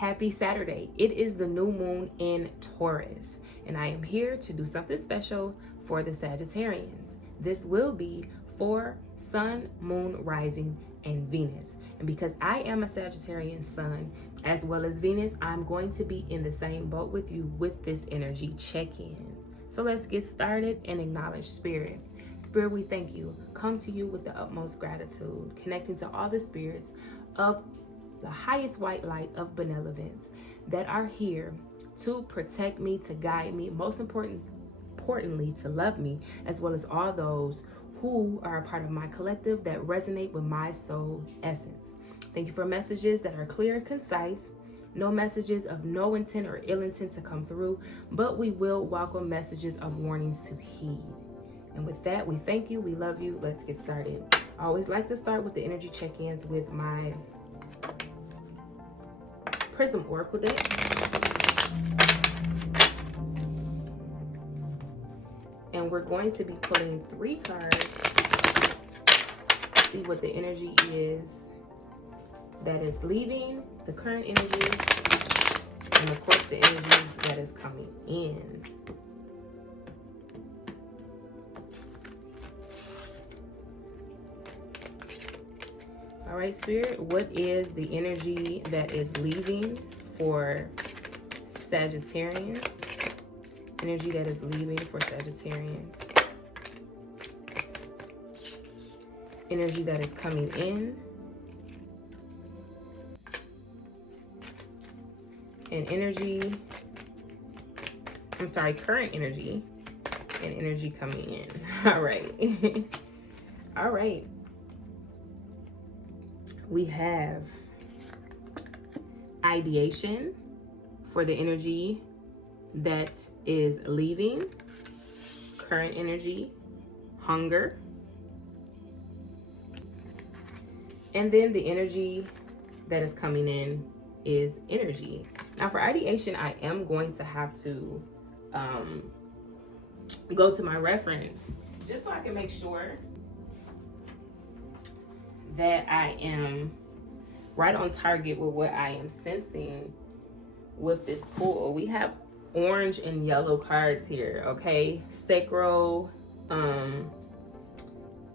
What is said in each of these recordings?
Happy Saturday. It is the new moon in Taurus, and I am here to do something special for the Sagittarians. This will be for Sun, Moon, Rising, and Venus. And because I am a Sagittarian Sun as well as Venus, I'm going to be in the same boat with you with this energy check-in. So let's get started and acknowledge Spirit. Spirit, we thank you. Come to you with the utmost gratitude, connecting to all the spirits of the highest white light of benevolence that are here to protect me, to guide me, most importantly, to love me, as well as all those who are a part of my collective that resonate with my soul essence. Thank you for messages that are clear and concise. No messages of no intent or ill intent to come through, but we will welcome messages of warnings to heed. And with that, we thank you, we love you. Let's get started. I always like to start with the energy check-ins with my Prism Oracle deck. And we're going to be pulling 3 cards to see what the energy is that is leaving, the current energy, and of course the energy that is coming in. All right, Spirit, what is the energy that is leaving for Sagittarians? Energy that is leaving for Sagittarians. Energy that is coming in. And current energy and energy coming in. All right. All right. We have ideation for the energy that is leaving, current energy, hunger, and then the energy that is coming in is energy. Now for ideation, I am going to have to go to my reference just so I can make sure that I am right on target with what I am sensing with this pull. We have orange and yellow cards here, okay? Sacral,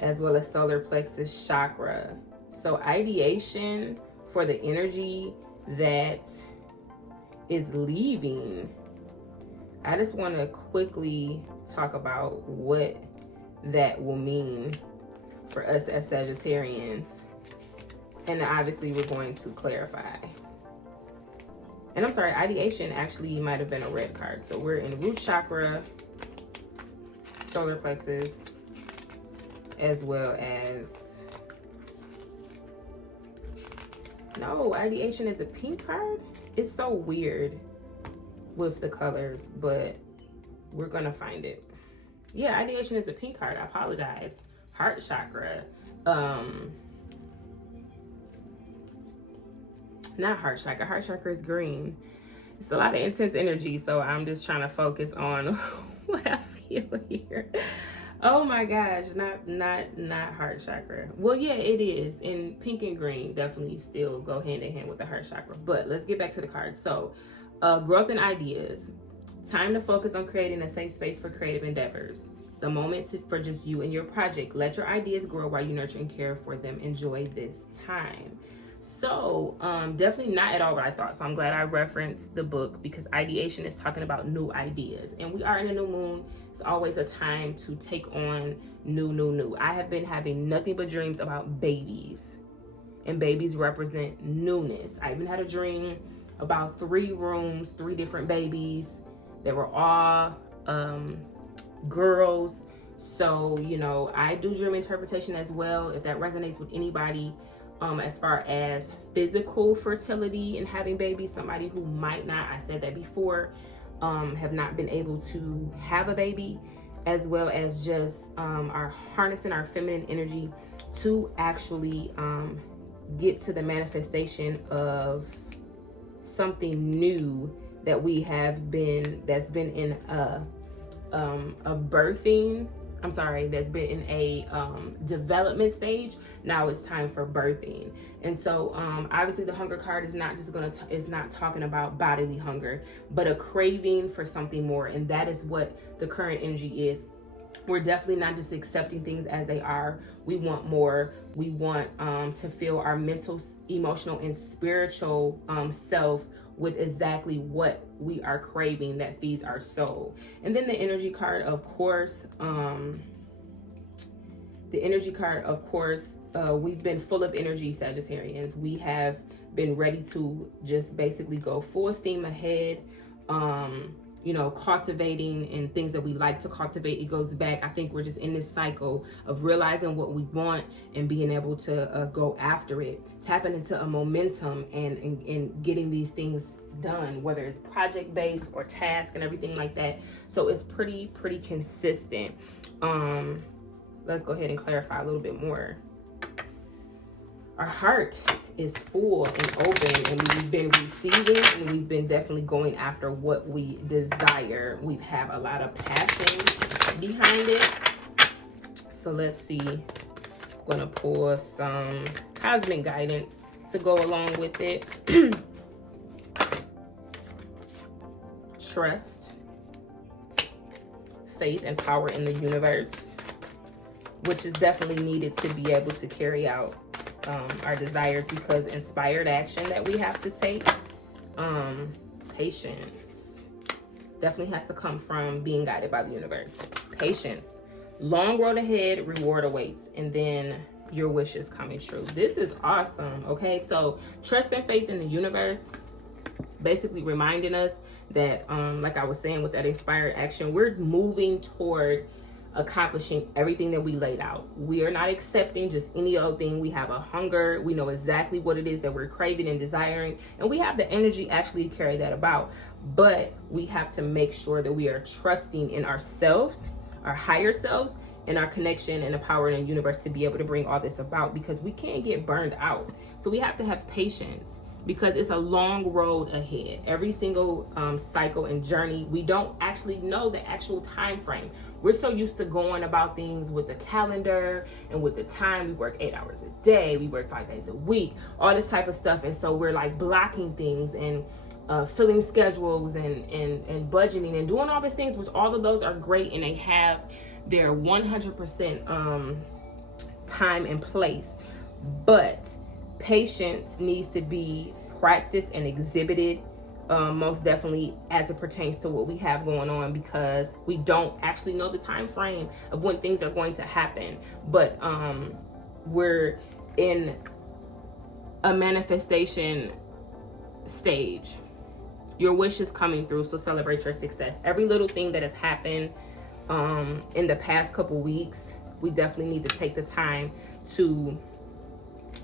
as well as solar plexus chakra. So ideation for the energy that is leaving. I just want to quickly talk about what that will mean for us as Sagittarians. And obviously we're going to clarify. And I'm sorry, ideation actually might have been a red card. So we're in root chakra, solar plexus, as well as, no, ideation is a pink card. It's so weird with the colors, but we're gonna find it. Yeah, ideation is a pink card, I apologize. Heart chakra, not heart chakra is green. It's a lot of intense energy, so I'm just trying to focus on what I feel here. Oh my gosh, not heart chakra. Well, yeah, it is. And pink and green definitely still go hand in hand with the heart chakra. But let's get back to the cards. So, growth and ideas. Time to focus on creating a safe space for creative endeavors. It's a moment for just you and your project. Let your ideas grow while you nurture and care for them. Enjoy this time. So, definitely not at all what I thought. So I'm glad I referenced the book because ideation is talking about new ideas. And we are in a new moon. It's always a time to take on new. I have been having nothing but dreams about babies. And babies represent newness. I even had a dream about 3 rooms, 3 different babies. They were all girls. So, you know, I do dream interpretation as well. If that resonates with anybody, as far as physical fertility and having babies, somebody who might not, I said that before, have not been able to have a baby, as well as just our harnessing our feminine energy to actually get to the manifestation of something new that we have been, that's been in a birthing that's been in a development stage. Now it's time for birthing. And so obviously the hunger card is not just is not talking about bodily hunger, but a craving for something more. And that is what the current energy is. We're definitely not just accepting things as they are. We want more. We want to fill our mental, emotional, and spiritual self with exactly what we are craving that feeds our soul. And then the energy card, of course, we've been full of energy, Sagittarians. We have been ready to just basically go full steam ahead. Cultivating and things that we like to cultivate. It goes back. I think we're just in this cycle of realizing what we want and being able to go after it, tapping into a momentum and getting these things done, whether it's project based or task and everything like that. So it's pretty consistent. Let's go ahead and clarify a little bit more. Our heart is full and open, and we've been receiving, and we've been definitely going after what we desire. We have a lot of passion behind it. So let's see. I'm gonna pull some cosmic guidance to go along with it. Trust, faith, and power in the universe, which is definitely needed to be able to carry out our desires, because inspired action that we have to take. Patience definitely has to come from being guided by the universe. Patience, long road ahead, reward awaits, and then your wish is coming true. This is awesome. Okay, so trust and faith in the universe, basically reminding us that like I was saying with that inspired action, we're moving toward accomplishing everything that we laid out. We are not accepting just any old thing. We have a hunger. We know exactly what it is that we're craving and desiring, and we have the energy actually to carry that about. But we have to make sure that we are trusting in ourselves, our higher selves, and our connection and the power in the universe to be able to bring all this about, because we can't get burned out. So we have to have patience, because it's a long road ahead. Every single cycle and journey, we don't actually know the actual time frame. We're so used to going about things with the calendar and with the time. We work 8 hours a day, we work 5 days a week, all this type of stuff. And so we're like blocking things and filling schedules and budgeting and doing all these things, which all of those are great, and they have their 100% time and place. But patience needs to be practiced and exhibited, most definitely, as it pertains to what we have going on, because we don't actually know the time frame of when things are going to happen. But we're in a manifestation stage. Your wish is coming through, so celebrate your success. Every little thing that has happened in the past couple weeks, we definitely need to take the time to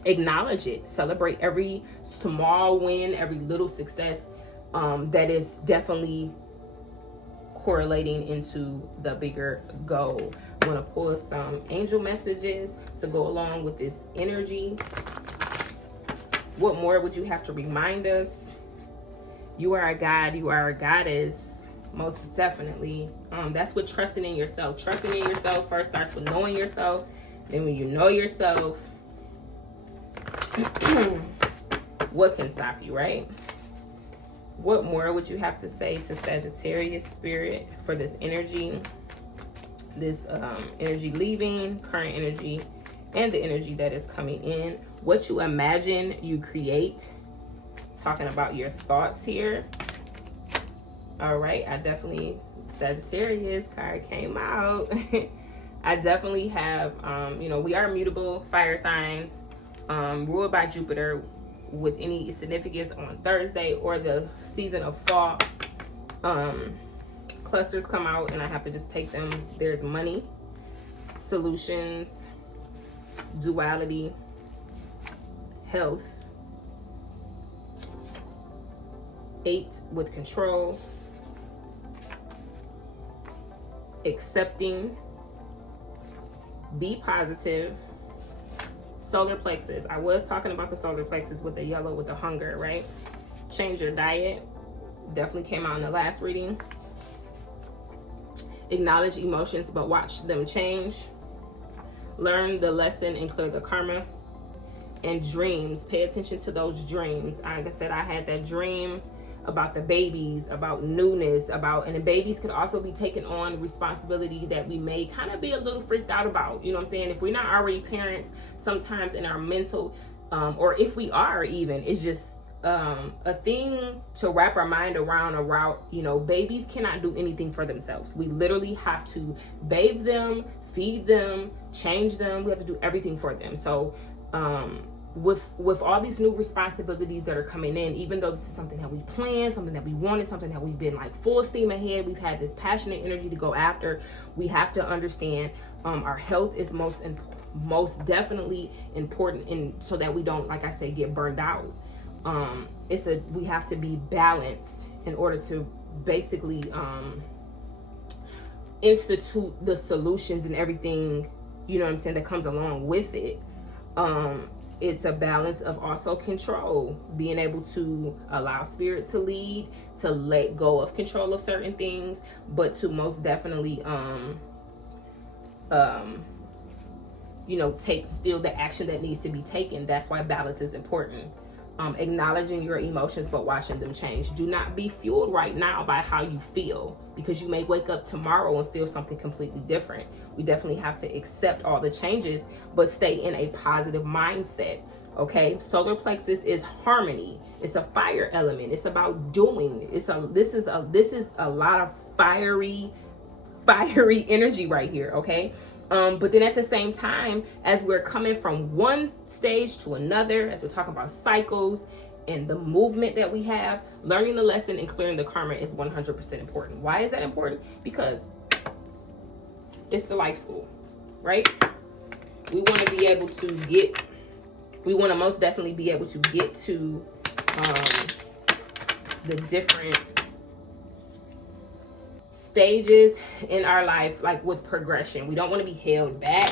acknowledge it, celebrate every small win, every little success that is definitely correlating into the bigger goal. I'm going to pull some angel messages to go along with this energy. What more would you have to remind us? You are a god, you are a goddess, most definitely. That's what trusting in yourself. Trusting in yourself first starts with knowing yourself. Then when you know yourself, what can stop you, right? What more would you have to say to Sagittarius spirit for this energy? This energy leaving, current energy, and the energy that is coming in. What you imagine, you create. Talking about your thoughts here. All right, I definitely, Sagittarius card came out. I definitely have, we are mutable fire signs, ruled by Jupiter, with any significance on Thursday or the season of fall. Clusters come out and I have to just take them. There's money, solutions, duality, health, 8 with control, accepting, be positive, solar plexus. I was talking about the solar plexus with the yellow with the hunger, right? Change your diet. Definitely came out in the last reading. Acknowledge emotions, but watch them change. Learn the lesson and clear the karma. And dreams, pay attention to those dreams. Like I said, I had that dream about the babies, about newness, and the babies could also be taking on responsibility that we may kind of be a little freaked out about. You know what I'm saying? If we're not already parents, sometimes in our mental, or if we are even, it's just a thing to wrap our mind around. You know, babies cannot do anything for themselves. We literally have to bathe them, feed them, change them. We have to do everything for them. So with all these new responsibilities that are coming in, even though this is something that we planned, something that we wanted, something that we've been like full steam ahead, we've had this passionate energy to go after, we have to understand our health is most definitely important, and so that we don't, like I say, get burned out. We have to be balanced in order to basically institute the solutions and everything, you know what I'm saying, that comes along with it. It's a balance of also control, being able to allow spirit to lead, to let go of control of certain things, but to most definitely, you know, take still the action that needs to be taken. That's why balance is important. Acknowledging your emotions, but watching them change. Do not be fueled right now by how you feel, because you may wake up tomorrow and feel something completely different. We definitely have to accept all the changes, but stay in a positive mindset. Okay, solar plexus is harmony. It's a fire element. It's about doing. This is a lot of fiery energy right here. Okay. But then at the same time, as we're coming from one stage to another, as we're talking about cycles and the movement that we have, learning the lesson and clearing the karma is 100% important. Why is that important? Because it's the life school, right? We want to be able to most definitely be able to get to the different stages in our life, like with progression. We don't want to be held back,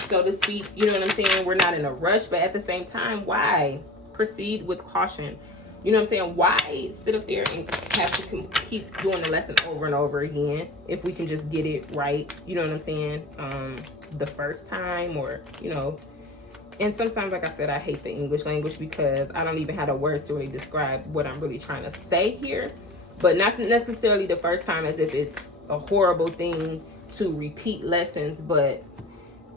so to speak. You know what I'm saying? We're not in a rush, but at the same time, why proceed with caution? You know what I'm saying? Why sit up there and have to keep doing the lesson over and over again if we can just get it right? You know what I'm saying? The first time, or, you know. And sometimes, like I said, I hate the English language because I don't even have the words to really describe what I'm really trying to say here. But not necessarily the first time, as if it's a horrible thing to repeat lessons. But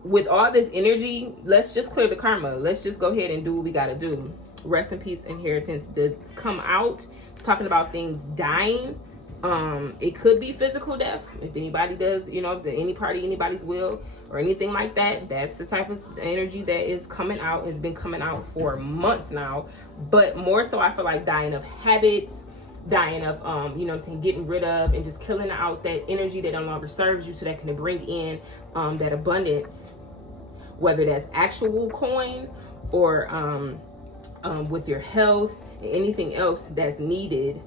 with all this energy, let's just clear the karma. Let's just go ahead and do what we got to do. Rest in peace, inheritance to come out. It's talking about things dying. It could be physical death. If anybody does, you know, if it's any party, anybody's will, or anything like that, that's the type of energy that is coming out. It's been coming out for months now. But more so, I feel like dying of habits, dying of you know what I'm saying, getting rid of and just killing out that energy that no longer serves you, so that can bring in that abundance, whether that's actual coin or with your health and anything else that's needed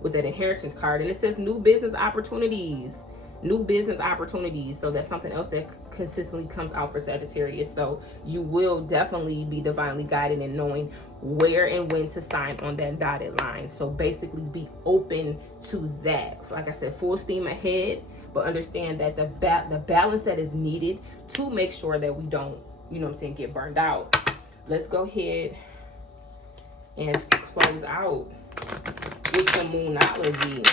with that inheritance card. And it says new business opportunities. So that's something else that consistently comes out for Sagittarius. So you will definitely be divinely guided in knowing where and when to sign on that dotted line. So basically be open to that. Like I said, full steam ahead, but understand that the balance that is needed to make sure that we don't, you know what I'm saying, get burned out. Let's go ahead and close out with some moonology.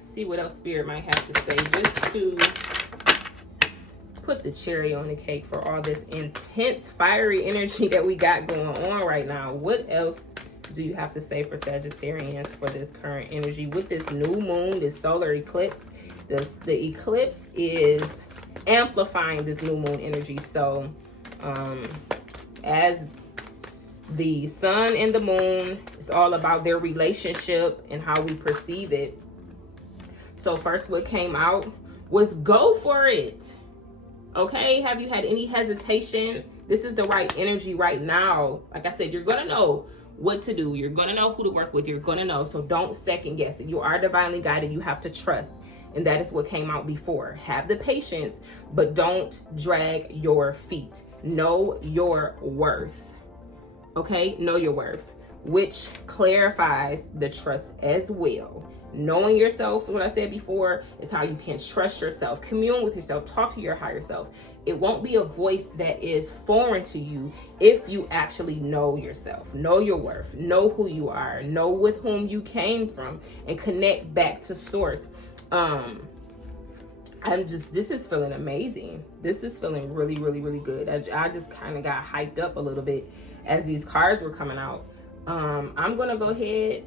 See what else Spirit might have to say, just to put the cherry on the cake for all this intense fiery energy that we got going on right now. What else do you have to say for Sagittarians for this current energy with this new moon, this solar eclipse? The eclipse is amplifying this new moon energy. So as the sun and the moon, it's all about their relationship and how we perceive it. So first, what came out was go for it. Okay, have you had any hesitation? This is the right energy right now. Like I said, you're gonna know what to do. You're gonna know who to work with. You're gonna know. So don't second guess it. You are divinely guided. You have to trust. And that is what came out before. Have the patience, but don't drag your feet. Know your worth. Okay, know your worth. which clarifies the trust as well. Knowing yourself, what I said before, is how you can trust yourself, commune with yourself, talk to your higher self. It won't be a voice that is foreign to you if you actually know yourself, know your worth, know who you are, know with whom you came from, and connect back to source. This is feeling amazing. This is feeling really, really, really good. I just kind of got hyped up a little bit as these cards were coming out. I'm gonna go ahead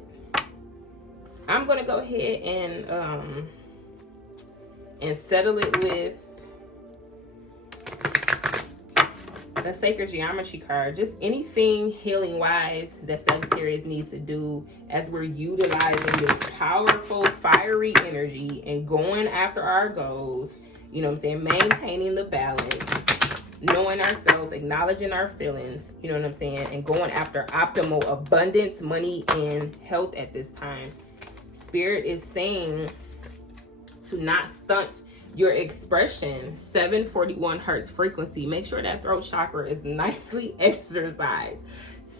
and settle it with a sacred geometry card. Just anything healing wise that Sagittarius needs to do as we're utilizing this powerful fiery energy and going after our goals. You know what I'm saying? Maintaining the balance, knowing ourselves, acknowledging our feelings, you know what I'm saying? And going after optimal abundance, money, and health at this time. Spirit is saying to not stunt your expression. 741 hertz frequency. Make sure that throat chakra is nicely exercised.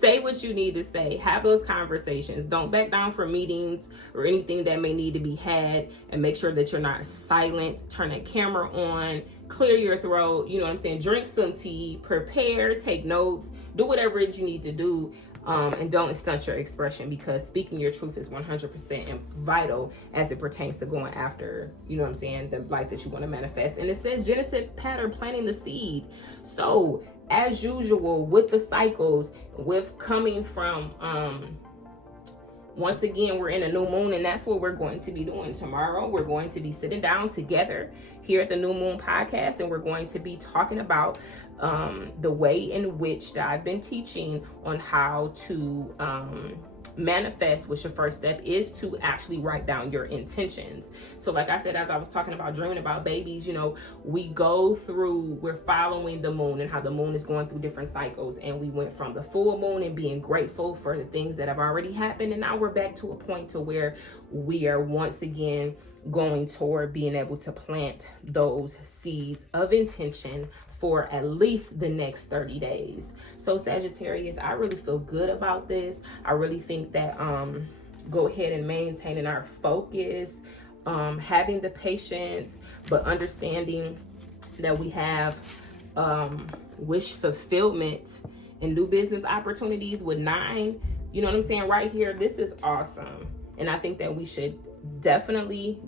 Say what you need to say. Have those conversations. Don't back down from meetings or anything that may need to be had. And make sure that you're not silent. Turn that camera on. Clear your throat. You know what I'm saying? Drink some tea. Prepare. Take notes. Do whatever it is you need to do. And don't stunt your expression, because speaking your truth is 100% vital as it pertains to going after, you know what I'm saying, the life that you want to manifest. And it says Genesis pattern, planting the seed. So as usual with the cycles, with coming from, once again, we're in a new moon, and that's what we're going to be doing tomorrow. We're going to be sitting down together here at the New Moon Podcast, and we're going to be talking about the way in which that I've been teaching on how to manifest, which your first step is to actually write down your intentions. So like I said, as I was talking about dreaming about babies, you know, we're following the moon and how the moon is going through different cycles. And we went from the full moon and being grateful for the things that have already happened. And now we're back to a point to where we are once again going toward being able to plant those seeds of intention for at least the next 30 days. So Sagittarius, I really feel good about this. I really think that go ahead and maintaining our focus, having the patience, but understanding that we have wish fulfillment and new business opportunities with 9. You know what I'm saying? Right here, this is awesome. And I think that we should definitely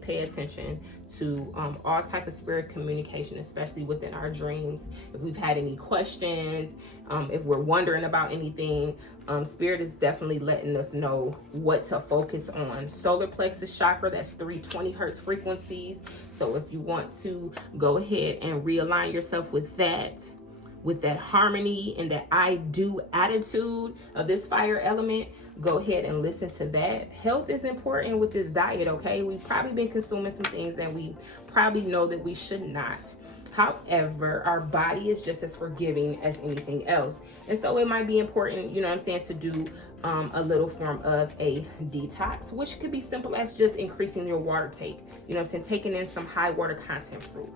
pay attention to all type of spirit communication, especially within our dreams. If we've had any questions, if we're wondering about anything, spirit is definitely letting us know what to focus on. Solar plexus chakra, that's 320 hertz frequencies. So if you want to go ahead and realign yourself with that harmony and that I do attitude of this fire element, go ahead and listen to that. Health is important with this diet, okay? We've probably been consuming some things that we probably know that we should not. However, our body is just as forgiving as anything else. And so it might be important, you know what I'm saying, to do a little form of a detox, which could be simple as just increasing your water take. You know what I'm saying? Taking in some high water content fruit.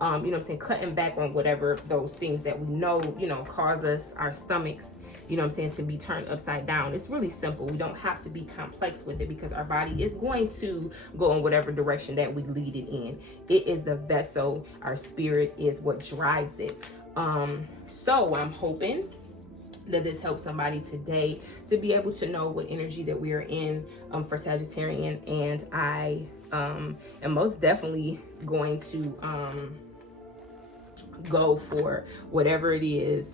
You know what I'm saying? Cutting back on whatever those things that we know, you know, cause us, our stomachs, you know what I'm saying, to be turned upside down. It's really simple. We don't have to be complex with it, because our body is going to go in whatever direction that we lead it in. It is the vessel. Our spirit is what drives it. So I'm hoping that this helps somebody today to be able to know what energy that we are in for Sagittarian. And I am most definitely going to go for whatever it is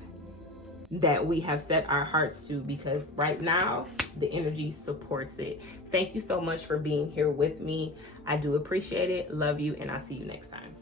that we have set our hearts to, because right now the energy supports it. Thank you so much for being here with me. I do appreciate it. Love you, and I'll see you next time.